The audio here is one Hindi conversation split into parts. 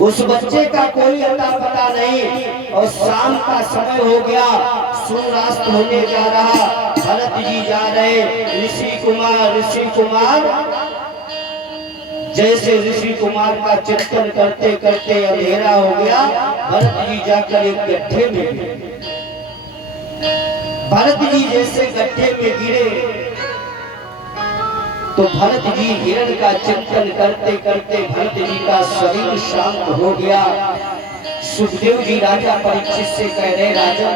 उस बच्चे का कोई अता पता नहीं। और शाम का समय हो गया, सूर्यास्त होने जा रहा। भरत जी जा रहे, ऋषि कुमार जैसे ऋषि कुमार का चिंतन करते करते अंधेरा हो गया। भरत जी जाकर एक गड्ढे में गिरे। भरत जी जैसे गड्ढे में गिरे तो भरत जी हिरण का चिंतन करते करते भरत जी का शरीर शांत हो गया। सुखदेव जी राजा परीक्षित से कह रहे, राजा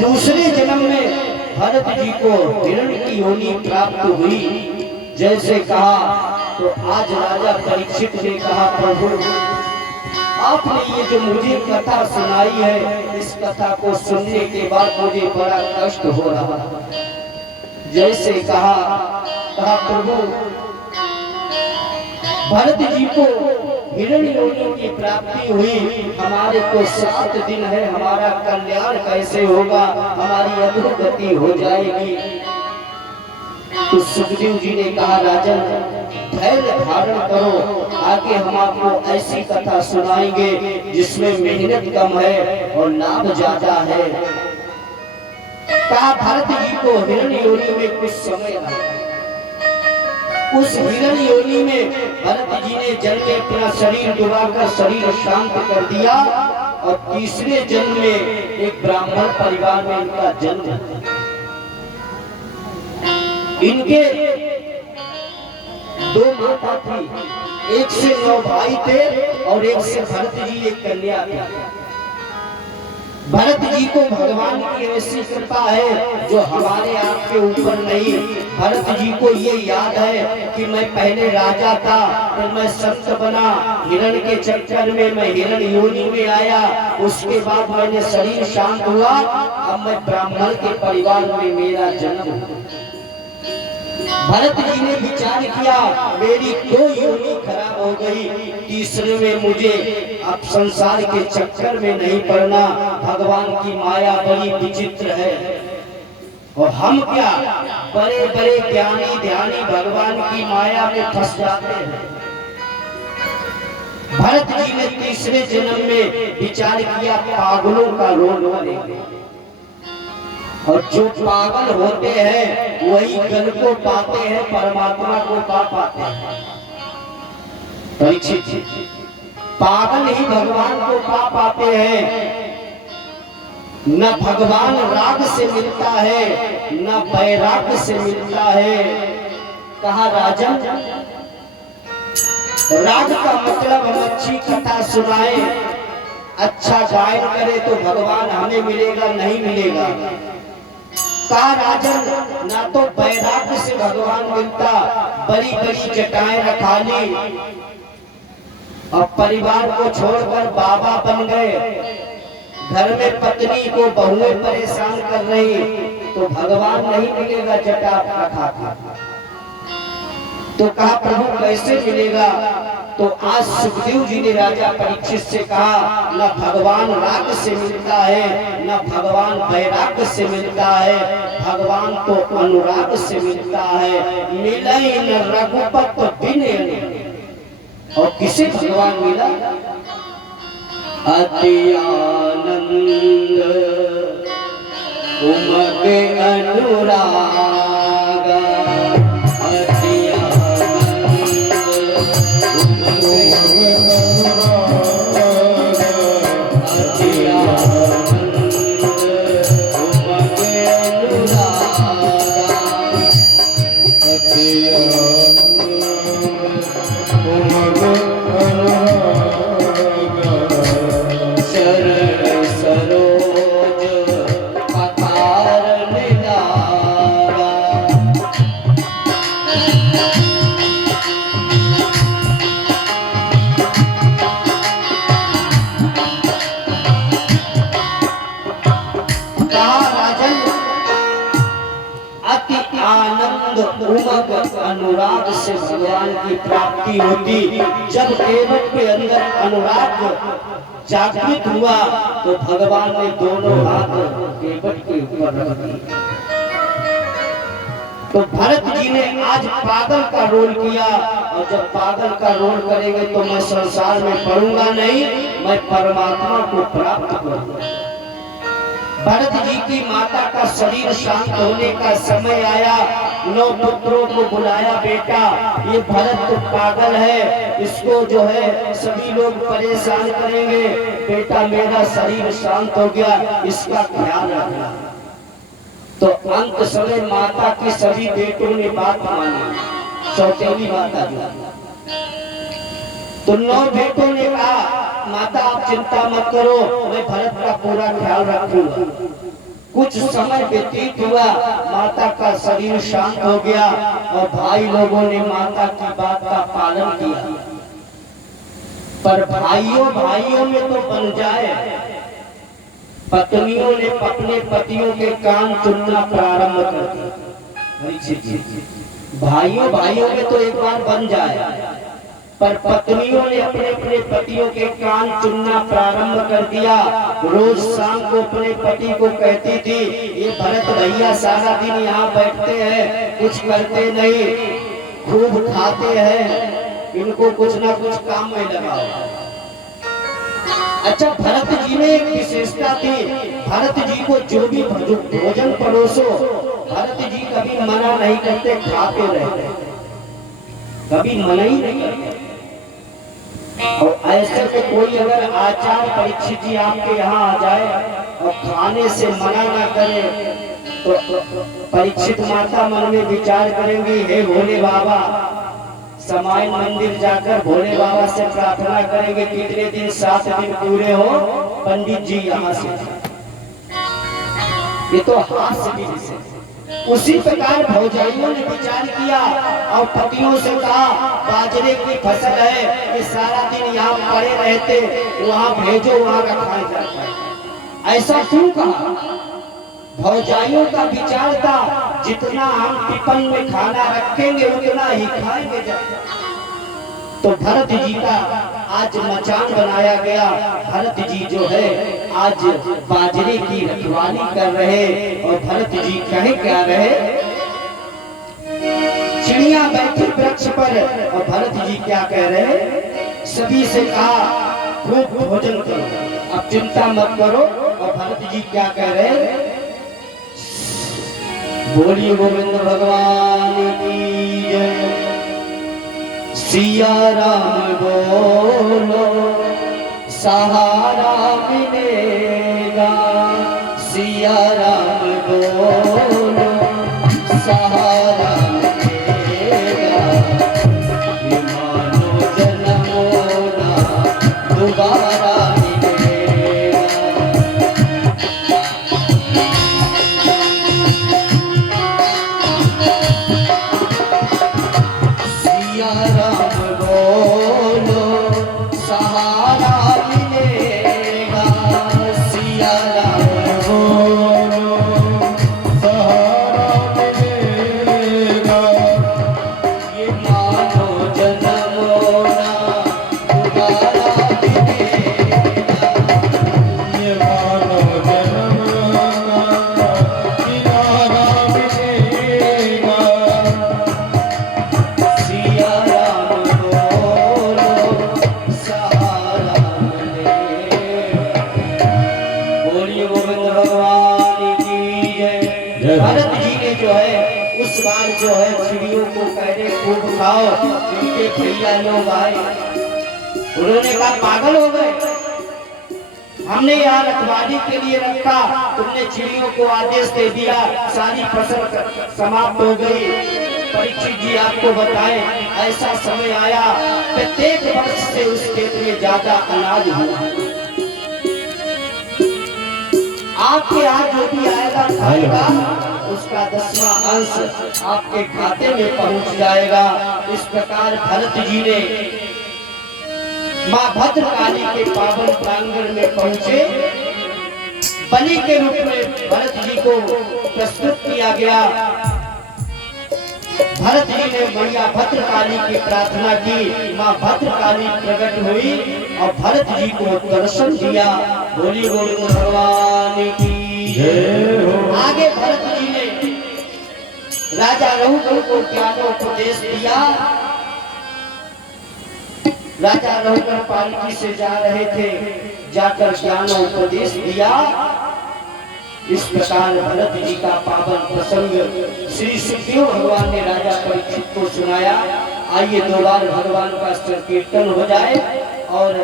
दूसरे जन्म में भरत जी को हिरण की योनि प्राप्त हुई जैसे कहा। तो आज राजा परीक्षित ने कहा, प्रभु आपने ये जो मुझे कथा सुनाई है, इस कथा को सुनने के बाद मुझे बड़ा कष्ट हो रहा है। जैसे कहा प्रभु भरत जी को हिरण योनि की प्राप्ति हुई, हमारे को 7 दिन है, हमारा कल्याण कैसे होगा, हमारी अधोगति हो जाएगी। तो सुखदेव जी ने कहा, राजन धैर्य धारण करो, आगे हम आपको ऐसी कथा सुनाएंगे जिसमें मेहनत कम है और लाभ ज्यादा है। कहा भरत जी को हिरण योनि में कुछ समय लगा। उस हिरण योनि में भरत जी ने जन्म में अपना शरीर डुबाकर शरीर शांत कर दिया। और तीसरे जन्म में एक ब्राह्मण परिवार में इनका जन्म। इनके 2 माता थी, एक से 9 भाई थे और एक से भरत जी एक कन्या थी। भरत जी को भगवान की ऐसी कृपा है जो हमारे आपके ऊपर नहीं। भरत जी को ये याद है कि मैं पहले राजा था, फिर मैं संत बना, हिरण के चक्कर में मैं हिरण योनि में आया, उसके बाद मैंने शरीर शांत हुआ, अब मैं ब्राह्मण के परिवार में मेरा जन्म। भरत जी ने विचार किया, मेरी 2 योनि खराब हो गई, तीसरे में मुझे अब संसार के चक्कर में नहीं पड़ना। भगवान की माया बड़ी विचित्र है और हम क्या बड़े बड़े ज्ञानी ध्यानी भगवान की माया में फंस जाते हैं। भरत जी ने तीसरे जन्म में विचार किया, पागलों का रोग बनेगा और जो पागल होते हैं वही गण को पाते हैं, परमात्मा को पा पाते हैं। परीक्षित पागल ही भगवान को पा पाते हैं। न भगवान राग से मिलता है, न वैराग से मिलता है। कहा राजन राग का मतलब हम अच्छी कथा सुनाए, अच्छा गायन करे तो भगवान हमें मिलेगा, नहीं मिलेगा। कहा राजन ना तो वैराग्य से भगवान मिलता, बड़ी बड़ी जटाएं रखा ली और परिवार को छोड़कर बाबा बन गए, घर में पत्नी को बहुएं परेशान कर रही, तो भगवान नहीं मिलेगा जटा रखा था। तो कहा प्रभु कैसे मिलेगा? तो आज सुखदेव जी ने राजा परीक्षित से कहा, न भगवान राग से मिलता है, न भगवान वैराग से मिलता है, भगवान तो अनुराग से मिलता है। मिले न रघुपत बिने। और किसे भगवान मिला? अति आनंद उमग अनुराग। अनुराग से भगवान की प्राप्ति होती। जब केवट के अंदर अनुराग जागृत हुआ तो भगवान ने दोनों हाथ केवट के ऊपर रख दिए। तो भरत जी ने आज पागल का रोल किया और जब पागल का रोल करेंगे तो मैं संसार में पढ़ूंगा नहीं, मैं परमात्मा को प्राप्त करूंगा। भरत जी की माता का शरीर शांत होने का समय आया, 9 पुत्रों को बुलाया, बेटा ये भरत तो पागल है, इसको जो है सभी लोग परेशान करेंगे, बेटा मेरा शरीर शांत हो गया, इसका ख्याल रखना। तो अंत समय माता की सभी बेटों ने बात मानी, सौतेली माता जो, तो 9 बेटों ने कहा माता आप चिंता मत करो, मैं भरत का पूरा ख्याल रखूंगा। कुछ समय व्यतीत हुआ, माता का शरीर शांत हो गया और भाई लोगों ने माता की बात का पालन किया। पर भाइयों में तो बन जाए, पत्नियों ने अपने पतियों के कान चुनना प्रारंभ कर दिया। भाइयों में तो एक बार बन जाए, पर पत्नियों ने अपने अपने पतियों के कान चुनना प्रारंभ कर दिया। रोज शाम को अपने पति को कहती थी ये भरत भैया सारा दिन यहाँ बैठते हैं, कुछ करते नहीं, खूब खाते हैं, इनको कुछ ना कुछ काम में लगाओ। अच्छा, भरत जी में एक विशेषता थी, भरत जी को जो भी भोजन परोसो, भरत जी कभी मना नहीं करते, खाते रहते, कभी मना ही नहीं करते। और ऐसे में कोई अगर आचार्य परीक्षित जी आपके यहाँ आ जाए और खाने से मना ना करे तो परीक्षित माता मन में विचार करेंगी, हे भोले बाबा, समायन मंदिर जाकर भोले बाबा से प्रार्थना करेंगे कितने दिन 7 दिन पूरे हो पंडित जी यहाँ से। ये तो हास्य विषय। उसी प्रकार भौजाइयों ने विचार किया और पतियों से कहा बाजरे की फसल है, ये सारा दिन यहाँ पड़े रहते, वहाँ भेजो, वहाँ रखा जाता है। ऐसा क्यों कहा? भौजाइयों का विचार था जितना हम टिफिन में खाना रखेंगे उतना ही खाएंगे। तो भरत जी का आज मचान बनाया गया। भरत जी जो है आज बाजरे की रखवाली कर रहे, और भरत जी कहे क्या रहे, चिड़िया बैठी वृक्ष पर और भरत जी क्या कह रहे, सभी से कहा खूब भोजन करो, अब चिंता मत करो। और भरत जी क्या कह रहे, बोलिए गोविंद भगवान की जय, सिया राम बोलो सहारा मिलेगा, सिया राम बोलो सहारा मिलेगा, ये मानो जन्म ना दोबारा मिलेगा। सिया राम बोलो सहारा मिलेगा, सिया राम बोलो सहारा मिलेगा, ये मानो जन्म ना दोबारा मिलेगा, ये मानो जन्म ना दोबारा मिलेगा, सिया राम बोलो सहारा मिलेगा। बोलिए गोविंद भगवान की जय। भरत जी ने जो है उस बार जो है चिड़ियों को कहने खूब खाओ, इनके भैया लोग आए, उन्होंने कहा पागल हो गए, हमने यहाँ रखवाली के लिए रखा, तुमने चिड़ियों को आदेश दे दिया, सारी फसल समाप्त हो गई। परीक्षित जी आपको बताएं, ऐसा समय आया प्रत्येक वर्ष से उस खेत में ज्यादा अनाज हुआ। आपके यहाँ जो भी आएगा खाएगा, उसका 10वां अंश आपके खाते में पहुंच जाएगा। इस प्रकार भरत जी ने माँ भद्रकाली के पावन प्रांगण में पहुंचे। बलि के रूप में भरत जी को प्रस्तुत किया गया। भरत जी ने मैया भद्रकाली की प्रार्थना की, माँ भद्रकाली प्रकट हुई और भरत जी को दर्शन दिया। बोली गोविंद भगवान की जय हो। आगे भरत जी ने राजा रघुकुल को ज्ञानोपदेश दिया। राजा रघुवर पालकी से जा रहे थे, जाकर ज्ञान उपदेश दिया। इस प्रकार भरत जी का पावन प्रसंग श्री सुखदेव भगवान ने राजा परीक्षित को सुनाया। आइए दो बार भगवान का कीर्तन हो जाए और